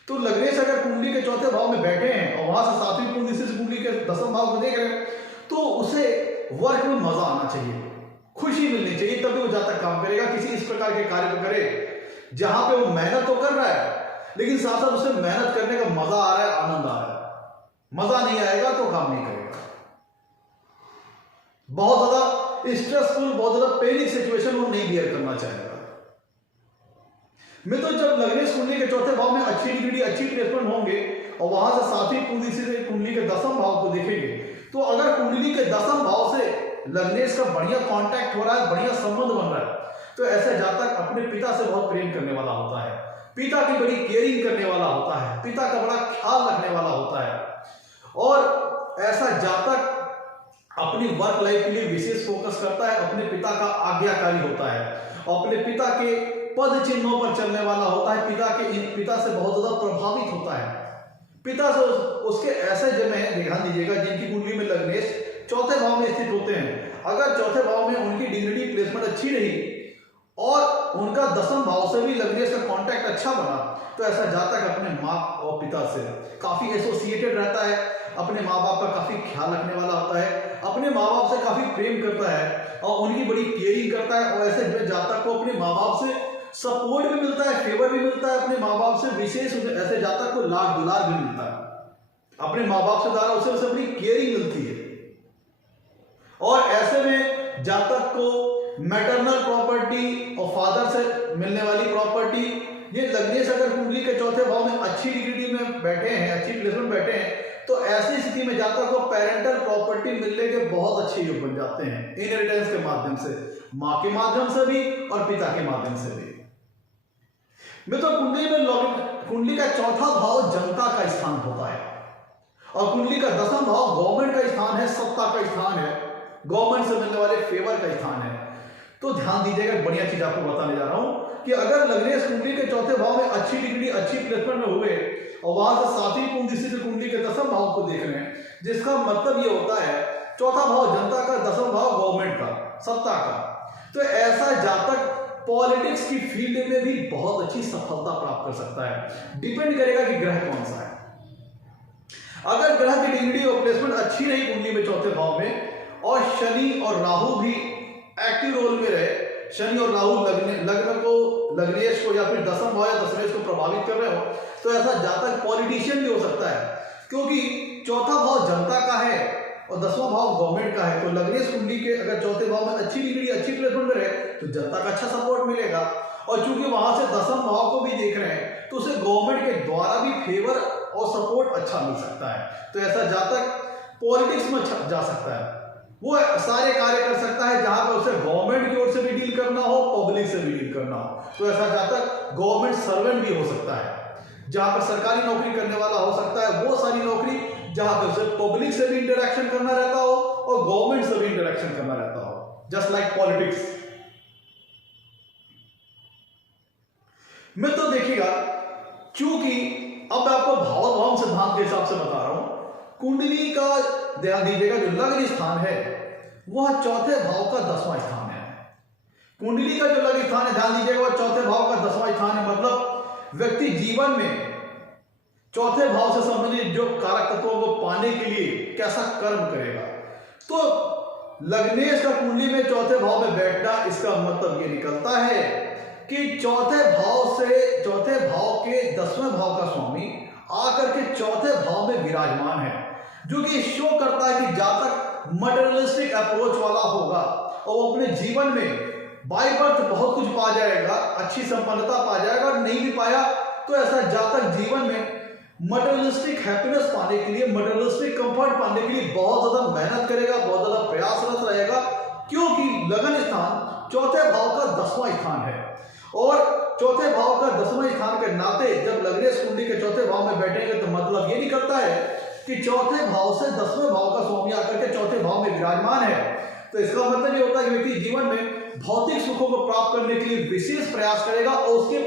तो लग्नेश अगर कुंडली के चौथे भाव में बैठे हैं और वहां से सातवीं कुंडली से कुंडली के दसम भाव को देख रहे हैं, तो उसे वर्क में मजा आना चाहिए, खुशी मिलनी चाहिए, तभी वो जातक काम करेगा। किसी इस प्रकार के कार्य को करे जहां पे वो मेहनत तो कर रहा है लेकिन साथ साथ उसे मेहनत करने का मजा आ रहा है, आनंद आ रहा है। मजा नहीं आएगा तो काम नहीं करेगा। बहुत ज्यादा स्ट्रेसफुल, बहुत ज्यादा पेनिक सिचुएशन वो नहीं बियर करना चाहेगा। मैं तो जब लग्नेश कुंडली के चौथे भाव में अच्छी डिग्री, अच्छी प्लेसमेंट होंगे और वहां से सातवीं कुंडली से कुंडली के दसम भाव को देखेंगे, तो अगर कुंडली के दसम भाव से लग्नेश का बढ़िया कांटेक्ट हो रहा है, बढ़िया संबंध बन रहा है, तो ऐसे जातक अपने पिता से बहुत प्रेम करने वाला होता है, पिता की बड़ी केयरिंग करने वाला होता है, पिता का बड़ा ख्याल रखने वाला होता है। और ऐसा जातक अपनी वर्क लाइफ के लिए विशेष फोकस करता है, अपने पिता का आज्ञाकारी होता है, अपने पिता के पद चिन्हों पर चलने वाला होता है, पिता से बहुत ज्यादा प्रभावित होता है। पिता से उसके ऐसे जन्म है, ध्यान दीजिएगा, जिनकी कुंडली में लग्नेश चौथे भाव में स्थित होते हैं, अगर चौथे भाव में उनकी डिग्निटी प्लेसमेंट अच्छी रही और उनका दसम भाव से भी लग्नेश का कांटेक्ट अच्छा बना, तो ऐसा जातक अपने माँ और पिता से काफी एसोसिएटेड रहता है, अपने माँ बाप का काफी ख्याल रखने वाला होता है, अपने माँ बाप से काफी प्रेम करता है और उनकी बड़ी केयरिंग करता है। और ऐसे जातक को अपने माँ बाप से सपोर्ट भी मिलता है, फेवर भी मिलता है, अपने माँ बाप से विशेष ऐसे जातक को लाड दुलार भी मिलता है, अपने माँ बाप से द्वारा उसे बड़ी केयरिंग मिलती है। और ऐसे में जातक को मैटरनल प्रॉपर्टी और फादर से मिलने वाली प्रॉपर्टी, ये लग्नेश अगर कुंडली के चौथे भाव में अच्छी डिग्री में बैठे हैं, अच्छी प्लेसमेंट बैठे हैं, तो ऐसी स्थिति में जातक को पेरेंटल प्रॉपर्टी मिलने के बहुत अच्छे योग बन जाते हैं, इनहेरिटेंस के माध्यम से, माँ के माध्यम से भी और पिता के माध्यम से भी। मैं तो कुंडली का चौथा भाव जनता का स्थान होता है और कुंडली का दसम भाव गवर्नमेंट का स्थान है, सत्ता का स्थान है, गवर्नमेंट से मिलने वाले फेवर का स्थान है। तो ध्यान दीजिएगा, बढ़िया चीज आपको बताने जा रहा हूं कि अगर लग्नेश कुंडली के चौथे भाव में अच्छी डिग्री, अच्छी प्लेसमेंट में हुए और वहां से सातवीं कुंडली से कुंडली के दसम भाव को देख रहे हैं, जिसका मतलब ये होता है चौथा भाव जनता का, दसम भाव गवर्नमेंट का, सत्ता का, तो ऐसा जातक पॉलिटिक्स की फील्ड में भी बहुत अच्छी सफलता प्राप्त कर सकता है। डिपेंड करेगा कि ग्रह कौन सा है। अगर ग्रह की डिग्री और प्लेसमेंट अच्छी रही कुंडली में चौथे भाव में और शनि और राहु भी एक्टिव रोल में रहे, शनि और राहु लग्न को, लग्नेश को या फिर दसम भाव या दशमेश को प्रभावित कर रहे हो, तो ऐसा जातक पॉलिटिशियन भी हो सकता है, क्योंकि चौथा भाव जनता का है और दसवां भाव गवर्नमेंट का है। तो लग्नेश कुंडली के अगर चौथे भाव में अच्छी डिग्री, अच्छी प्लेसमेंट में रहे, तो जनता का अच्छा सपोर्ट मिलेगा। और चूंकि वहां से दसम भाव को भी देख रहे हैं, तो उसे गवर्नमेंट के द्वारा भी फेवर और सपोर्ट अच्छा मिल सकता है। तो ऐसा जातक पॉलिटिक्स में जा सकता है, वो सारे कार्य कर सकता है जहां पर उसे गवर्नमेंट की ओर से भी डील करना हो, पब्लिक से भी डील करना हो। तो ऐसा जातक गवर्नमेंट सर्वेंट भी हो सकता है, जहां पर सरकारी नौकरी करने वाला हो सकता है, वो सारी नौकरी जहां पर उसे पब्लिक से भी इंटरेक्शन करना रहता हो और गवर्नमेंट से भी इंटरेक्शन करना रहता हो, जस्ट लाइक पॉलिटिक्स। मैं तो देखिएगा, चूंकि अब मैं आपको भाव सिद्धांत के हिसाब से बता रहा हूं, कुंडली का ध्यान दीजिएगा, जो लग्न स्थान है वह चौथे भाव का 10वां स्थान है। कुंडली का जो लग्न स्थान है, ध्यान दीजिएगा, वह चौथे भाव का 10वां स्थान है। मतलब व्यक्ति जीवन में चौथे भाव से संबंधित जो कारक तत्वों को पाने के लिए कैसा कर्म करेगा। तो लग्नेश का कुंडली में चौथे भाव में बैठना, इसका मतलब ये निकलता है कि चौथे भाव के 10वें भाव का स्वामी आकर के चौथे भाव में विराजमान है, जो कि शो करता है कि जातक मटेरियलिस्टिक अप्रोच वाला होगा और वो अपने जीवन में बाय बर्थ बहुत कुछ पा जाएगा, अच्छी संपन्नता पा जाएगा, और नहीं भी पाया तो ऐसा जातक जीवन में मटेरियलिस्टिक हैप्पीनेस पाने के लिए, मटेरियलिस्टिक कंफर्ट पाने के लिए बहुत ज्यादा मेहनत करेगा, बहुत ज्यादा प्रयासरत रहेगा, क्योंकि लगन स्थान चौथे भाव का 10वां स्थान है। और चौथे भाव का 10वां स्थान के नाते जब लग्नेश कुंडली के चौथे भाव में बैठेंगे, तो मतलब ये निकलता है कि चौथे भाव से 10वें भाव का स्वामी आकर के चौथे भाव में विराजमान है। तो इसका मतलब ये होता है कि व्यक्ति जीवन में भौतिक सुखों को प्राप्त करने के लिए विशेष प्रयास करेगा, और उसके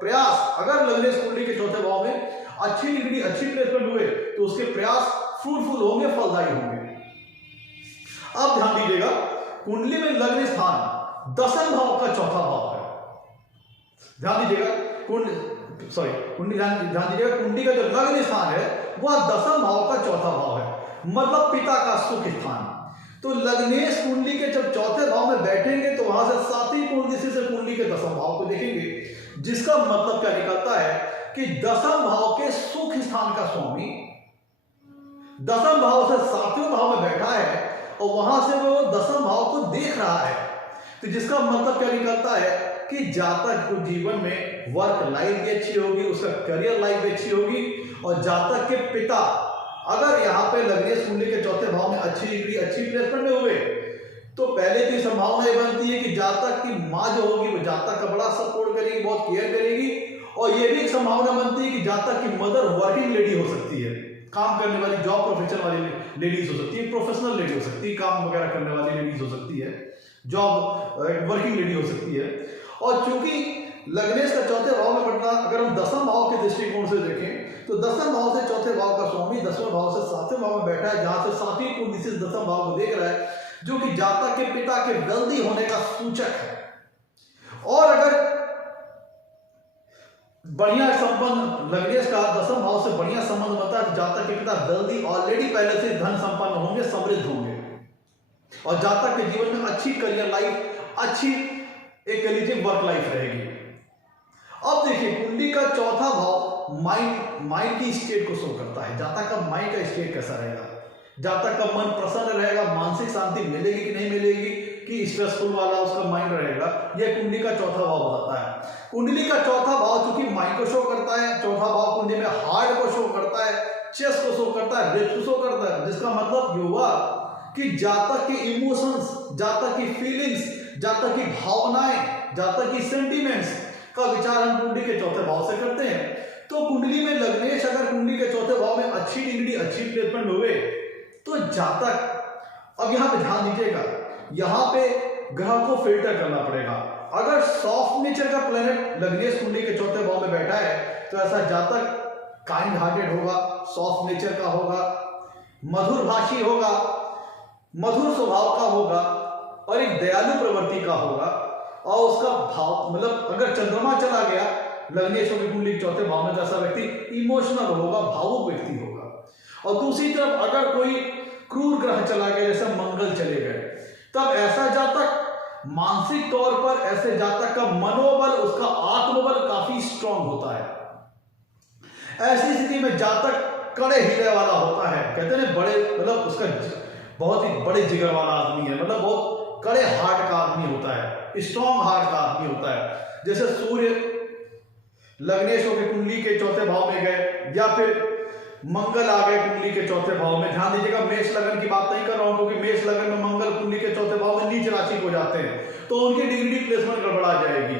प्रयास अगर लग्नेश कुंडली के चौथे भाव में अच्छी डिग्री, अच्छी प्लेसमेंट हुए, तो उसके प्रयास फ्रूटफुल होंगे, फलदायी होंगे। अब ध्यान दीजिएगा, कुंडली में लग्न स्थान 10वें भाव का चौथा भाव है। ध्यान दीजिएगा, कुंडली ध्यान दीजिएगा, कुंडली का जो लग्न स्थान है वह 10वें भाव का चौथा भाव है, मतलब पिता का सुख स्थान। तो लग्नेश कुंडली के जब चौथे भाव में बैठेंगे, तो वहां से सातवीं कुंडली से कुंडली के 10वें भाव को देखेंगे, जिसका मतलब क्या निकलता है कि 10वें भाव के सुख स्थान का स्वामी 10वें भाव से 7वें भाव में बैठा है, और वहां से वो दसम भाव को देख रहा है। तो जिसका मतलब क्या निकलता है कि जातक को जीवन में वर्क लाइफ भी अच्छी होगी, उसका करियर लाइफ भी अच्छी होगी। और जातक के पिता अगर यहाँ पे लग्नेश कुंडली के चौथे भाव में अच्छी डिग्री अच्छी प्लेसमेंट में हुए तो पहले की संभावना ये बनती है कि जातक की माँ जो होगी वो जातक का बड़ा सपोर्ट करेगी, बहुत केयर करेगी। और ये भी एक संभावना बनती है कि जातक की मदर वर्किंग लेडी हो सकती है, काम करने वाली, जॉब प्रोफेशन वाली लेडीज हो सकती है, प्रोफेशनल लेडी हो सकती है, काम वगैरह करने वाली लेडीज हो सकती है, जॉब वर्किंग लेडी हो सकती है। और चूंकि लग्नेश का चौथे भाव में बढ़ना, अगर हम दसम भाव के दृष्टिकोण से देखें तो दसम भाव से चौथे भाव का स्वामी 10वें भाव से 7वें भाव में बैठा है, जहां से 7वीं कुंडली से 10वें भाव को देख रहा है, जो कि जातक के पिता के वेल्दी होने का सूचक है। और अगर बढ़िया संबंध लग्नेश का 10वें भाव से बढ़िया संबंध बनता है, जातक के पिता वेल्दी ऑलरेडी पहले से धन संपन्न होंगे, समृद्ध होंगे और जातक के जीवन में अच्छी करियर लाइफ, अच्छी एक कह लीजिए वर्क लाइफ रहेगी। अब देखिए कुंडली का चौथा भाव माइंड की स्टेट को शो करता है। जातक का माइंड का स्टेट कैसा रहेगा, जातक का मन प्रसन्न रहेगा, मानसिक शांति मिलेगी कि नहीं मिलेगी, कि स्ट्रेसफुल वाला उसका माइंड रहेगा, यह कुंडली का चौथा भाव बताता है। कुंडली का चौथा भाव चूंकि माइंड को शो करता है, चौथा भाव कुंडली में हार्ट को शो करता है, चेस्ट को शो करता है, रिब्स को शो करता है, जिसका मतलब ये हुआ कि जातक के इमोशंस, जातक की फीलिंग्स, जातक की भावनाएं, जातक की सेंटिमेंट्स का विचार हम कुंडली के चौथे भाव से करते हैं। तो कुंडली में लग्नेश अगर कुंडली के चौथे भाव में अच्छी डिग्री अच्छी प्लेसमेंट हुए तो जातक, अब यहां पे ध्यान दीजिएगा, यहां पे ग्रह को फिल्टर करना पड़ेगा। अगर सॉफ्ट नेचर का प्लेनेट लग्नेश कुंडली के चौथे भाव में बैठा है तो ऐसा जातक काइंड हार्टेड होगा, सॉफ्ट नेचर का होगा, मधुर भाषी होगा, मधुर स्वभाव का होगा और एक दयालु प्रवृत्ति का होगा। और उसका भाव मतलब अगर चंद्रमा चला गया लग्नेश की कुंडली के चौथे भाव में तो ऐसा व्यक्ति इमोशनल होगा, भावुक व्यक्ति होगा। और दूसरी तरफ अगर कोई क्रूर ग्रह चला गया, जैसे मंगल चले गए, तब ऐसा जातक मानसिक तौर पर, ऐसे जातक का मनोबल, उसका आत्मबल काफी स्ट्रांग होता है। ऐसी स्थिति में जातक कड़े हृदय वाला होता है, कहते हैं बड़े, मतलब उसका बहुत ही बड़े जिगर वाला आदमी है, मतलब बहुत कड़े हार्ट का आदमी होता है, स्ट्रांग हार्ट का आदमी होता है। जैसे सूर्य लग्नेश के कुंडली के चौथे भाव में गए या फिर मंगल आ गए कुंडली के चौथे भाव में, ध्यान दीजिएगा मेष लगन की बात नहीं कर रहा हूं, क्योंकि मेष लगन में मंगल कुंडली के चौथे भाव में नीच राशि हो जाते हैं तो उनकी डिग्री प्लेसमेंट गड़बड़ा जाएगी।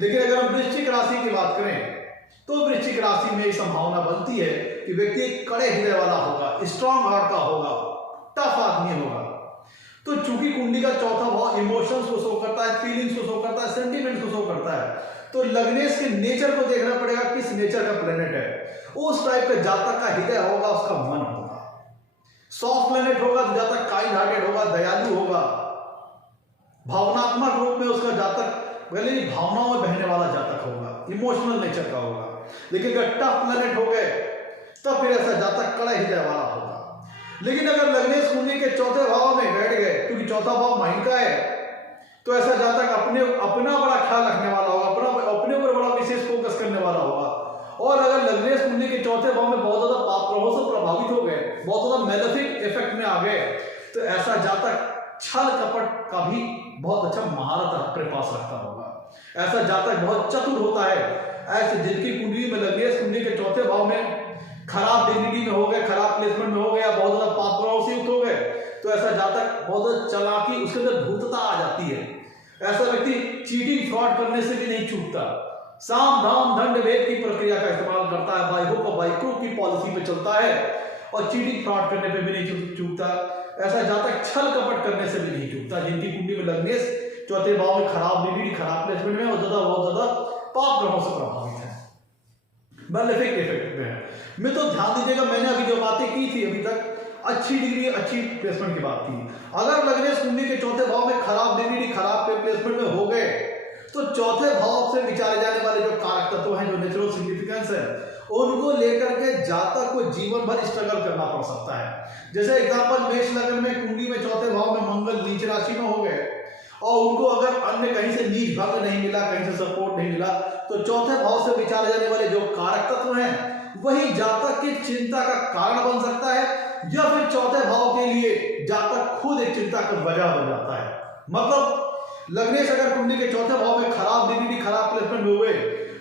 लेकिन अगर हम वृश्चिक राशि की बात करें तो वृश्चिक राशि में संभावना बनती है कि व्यक्ति कड़े हृदय वाला होगा, स्ट्रांग हार्ट का होगा, टफ आदमी होगा। तो चूंकि कुंडली का चौथा भाव इमोशंस को शो करता है, फीलिंग्स को शो करता है, सेंटिमेंट्स को शो करता है, तो लग्नेश के नेचर को देखना पड़ेगा, किस नेचर का प्लेनेट है। उस टाइप का जातक का हृदय होगा, उसका मन होगा। सॉफ्ट प्लेनेट होगा तो जातक काइंड हार्टेड होगा, दयालु होगा, भावनात्मक रूप में उसका जातक पहले भावनाओं में बहने वाला जातक होगा, इमोशनल नेचर का होगा। लेकिन अगर टफ प्लेनेट हो गए तब फिर ऐसा जातक कड़े हृदय वाला होगा। लेकिन अगर लग्नेश कुंडली के चौथे भाव में बैठ गए, क्योंकि चौथा भाव माइंड का है, तो ऐसा जातक अपना बड़ा ख्याल रखने वाला होगा, अपने ऊपर बड़ा विशेष फोकस करने वाला होगा। और अगर लग्नेश कुंडली के चौथे भाव में बहुत ज्यादा पाप प्रभाव से प्रभावित हो गए, बहुत ज्यादा मेलेफिक इफेक्ट में आ गए, तो ऐसा जातक छल कपट का भी बहुत अच्छा महारत अपने पास रखता होगा। ऐसा जातक बहुत चतुर होता है। ऐसे जिनकी कुंडली में लग्नेश कुंडली के चौथे भाव में खराब डिग्निटी में हो गए, खराब प्लेसमेंट में हो गया, बहुत ज्यादा पाप प्रभाव से युक्त हो गए, तो ऐसा जातक बहुत ज्यादा चालाकी, उसके अंदर धूर्तता आ जाती है। ऐसा व्यक्ति चीटिंग फ्रॉड करने से भी नहीं चूकता, साम दाम दंड भेद की प्रक्रिया का इस्तेमाल करता है, बाई हुक और बाई क्रूक की पॉलिसी पे चलता है और चीटिंग फ्रॉड करने पे भी नहीं चूकता। ऐसा जातक छल कपट करने से भी नहीं चूकता। जिनकी कुंडली में लग्नेश चौथे भाव में खराब डिग्री, खराब प्लेसमेंट में और बहुत ज्यादा पाप ग्रहों से प्रभावित है, मेलेफिक इफेक्ट में है। मैं तो ध्यान दीजिएगा, मैंने अभी जो बातें की थी अभी तक, अच्छी डिग्री अच्छी प्लेसमेंट की बात की। अगर लग्नेश कुंडली के चौथे भाव में खराब डिग्री, खराब प्लेसमेंट में हो गए तो चौथे भाव से विचारे जाने वाले जो कारक तत्व हैं, जो नेचुरल सिग्निफिकेंस है, उनको लेकर के जातक को जीवन भर स्ट्रगल करना पड़ सकता है। जैसे एग्जांपल, मेष लग्न में कुंडली में चौथे भाव में मंगल नीच राशि में हो गए और उनको अगर अन्य कहीं से नीच भंग नहीं मिला, कहीं से सपोर्ट नहीं मिला, तो चौथे भाव से विचारे जाने वाले जो कारक तत्व हैं वही जातक की चिंता का कारण बन सकता है, या फिर चौथे भाव के लिए जातक खुद एक चिंता का वजह बन जाता है। मतलब लग्नेश अगर कुंडली के चौथे भाव में खराब डिग्री, खराब प्लेसमेंट हुए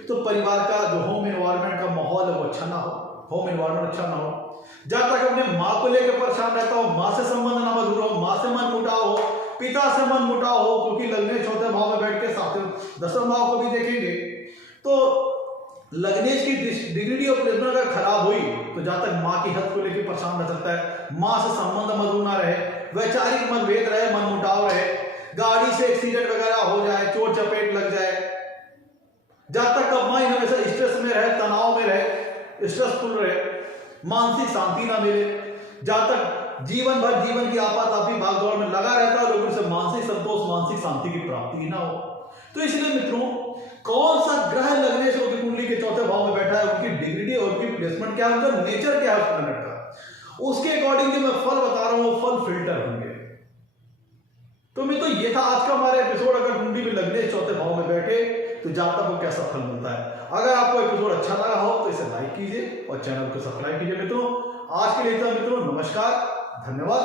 तो परिवार का जो होम एनवायरनमेंट का माहौल है वो अच्छा ना हो, होम एनवायरनमेंट अच्छा ना हो। जहां तक अपने माँ को लेकर परेशान रहता हो, माँ से संबंध ना मधुर हो, माँ से मन मुटाव हो, पिता से मन मुटाव हो, क्योंकि लग्नेश चौथे भाव में बैठ के साथ दसवें भाव को भी देखेंगे तो लग्नेश की डिग्री और प्लेसमेंट अगर खराब हुई तो जहां तक माँ की हेल्थ को लेकर परेशान रह सकता है, माँ से संबंध मधुर ना रहे, वैचारिक मतभेद रहे, मन मुटाव रहे, गाड़ी से एक्सीडेंट वगैरह हो जाए, चोट चपेट लग जाए। जब तक अब माइंड हमेशा स्ट्रेस में रहे, तनाव में रहे, स्ट्रेसफुल रहे, मानसिक शांति ना मिले, जहां तक जीवन भर जीवन की आपातकाली भागदौड़ में लगा रहता है, लोगों से मानसिक संतोष, मानसिक शांति की प्राप्ति ही ना हो। तो इसलिए मित्रों, कौन सा ग्रह लग्नेश की कुंडली के चौथे भाव में बैठा है, उनकी डिग्री और उनकी प्लेसमेंट क्या है, उनका नेचर क्या है उस प्लैनेट का, उसके अकॉर्डिंग जो मैं फल बता रहा हूं वो फल फिल्टर होंगे। तो मैं तो ये था आज का हमारा एपिसोड। अगर कुंडली में लग्नेश चौथे भाव में बैठे तो जानता को कैसा फल मिलता है। अगर आपको एपिसोड अच्छा लगा हो तो इसे लाइक कीजिए और चैनल को सब्सक्राइब कीजिए मित्रों। आज के लिए इतना मित्रों, नमस्कार, धन्यवाद।